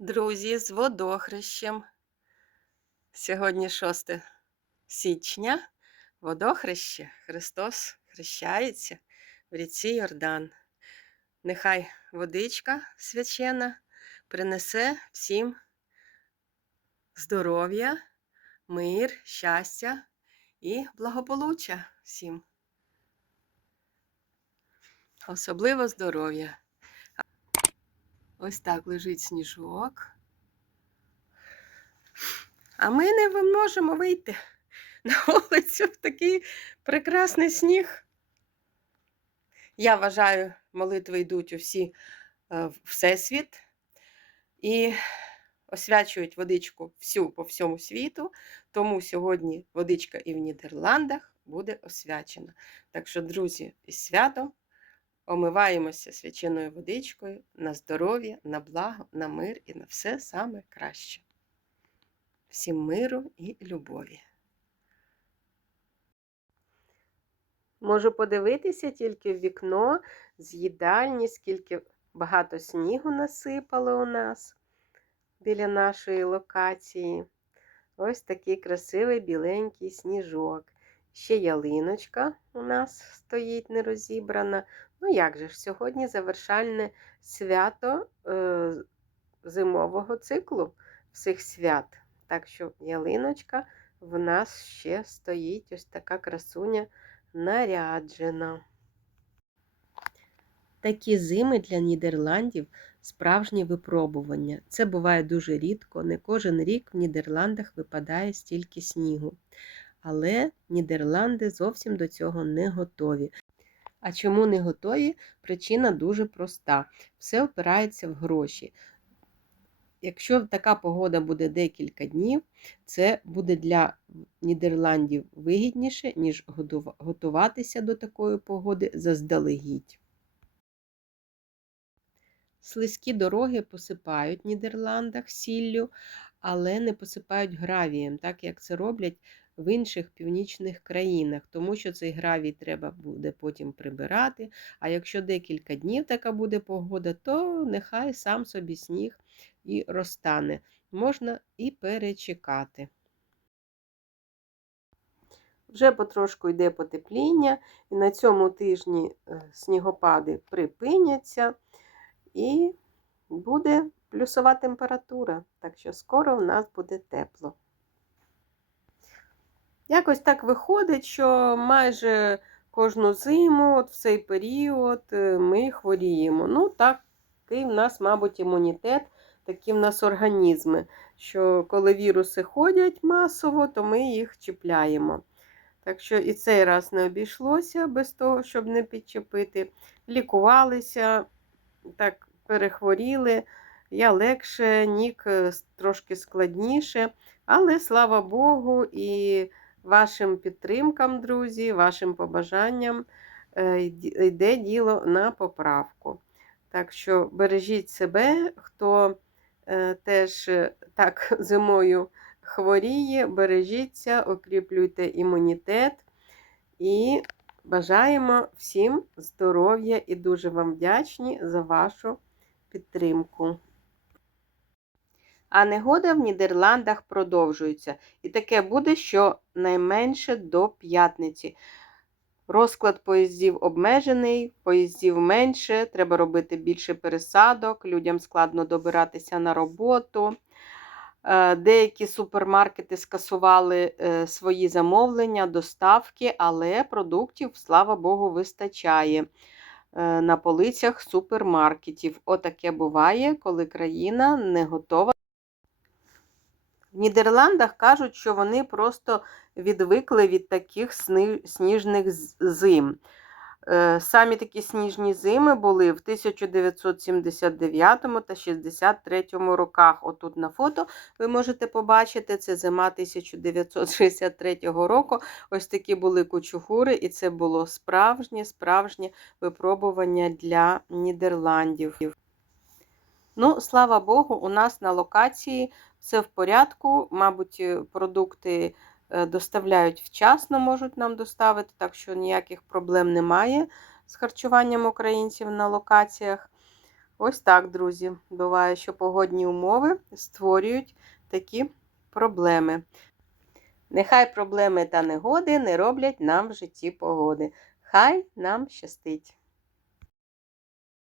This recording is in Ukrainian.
Друзі, з водохрещем. Сьогодні 6 січня. Водохреще. Христос хрещається в ріці Йордан. Нехай водичка свячена принесе всім здоров'я, мир, щастя і благополуччя всім. Особливо здоров'я. Ось так лежить сніжок. А ми не можемо вийти на вулицю в такий прекрасний сніг. Я вважаю, молитви йдуть у всі е, в всесвіт і освячують водичку всю по всьому світу. Тому сьогодні водичка і в Нідерландах буде освячена. Так що, друзі, із святом омиваємося свяченою водичкою на здоров'я, на благо, на мир і на все саме краще. Всім миру і любові. Можу подивитися тільки в вікно з їдальні, скільки багато снігу насипало у нас біля нашої локації. Ось такий красивий біленький сніжок. Ще ялиночка у нас стоїть нерозібрана. Ну, як же ж, сьогодні завершальне свято е, зимового циклу всіх свят. Так що ялиночка в нас ще стоїть ось така красуня наряджена. Такі зими для Нідерландів справжнє випробування. Це буває дуже рідко, не кожен рік в Нідерландах випадає стільки снігу. Але Нідерланди зовсім до цього не готові. А чому не готові? Причина дуже проста. Все опирається в гроші. Якщо така погода буде декілька днів, це буде для Нідерландів вигідніше, ніж готуватися до такої погоди заздалегідь. Слизькі дороги посипають в Нідерландах сіллю, але не посипають гравієм, так як це роблять в інших північних країнах, тому що цей гравій треба буде потім прибирати. А якщо декілька днів така буде погода, то нехай сам собі сніг і розтане. Можна і перечекати. Вже потрошку йде потепління, і на цьому тижні е, снігопади припиняться, і буде плюсова температура. Так що скоро в нас буде тепло. Якось так виходить, що майже кожну зиму, от в цей період, е, ми хворіємо. Ну, такий в нас, мабуть, імунітет, такі в нас організми, що коли віруси ходять масово, то ми їх чіпляємо. Так що і цей раз не обійшлося без того, щоб не підчепити. Лікувалися, так перехворіли. Я легше, нік е, трошки складніше, але слава Богу, і вашим підтримкам, друзі, вашим побажанням е, йде діло на поправку. Так що бережіть себе, хто е, теж е, так зимою хворіє, бережіться, укріплюйте імунітет і бажаємо всім здоров'я і дуже вам вдячні за вашу підтримку. А негода в Нідерландах продовжується. І таке буде щонайменше до п'ятниці. Розклад поїздів обмежений, поїздів менше, треба робити більше пересадок, людям складно добиратися на роботу. Е, деякі супермаркети скасували е, свої замовлення, доставки, але продуктів, слава Богу, вистачає е, на полицях супермаркетів. Отаке буває, коли країна не готова. В Нідерландах кажуть, що вони просто відвикли від таких сніжних зим. Е, самі такі сніжні зими були в 1979 та 63 роках. Отут на фото ви можете побачити, це зима 1963 року. Ось такі були кучугури, і це було справжнє справжнє випробування для Нідерландів. Ну, слава Богу, у нас на локації все в порядку. Мабуть, е, продукти е, доставляють вчасно, можуть нам доставити, так що ніяких проблем немає з харчуванням українців на локаціях. Ось так, друзі. Буває, що погодні умови створюють такі проблеми. Нехай проблеми та негоди не роблять нам в житті погоди. Хай нам щастить!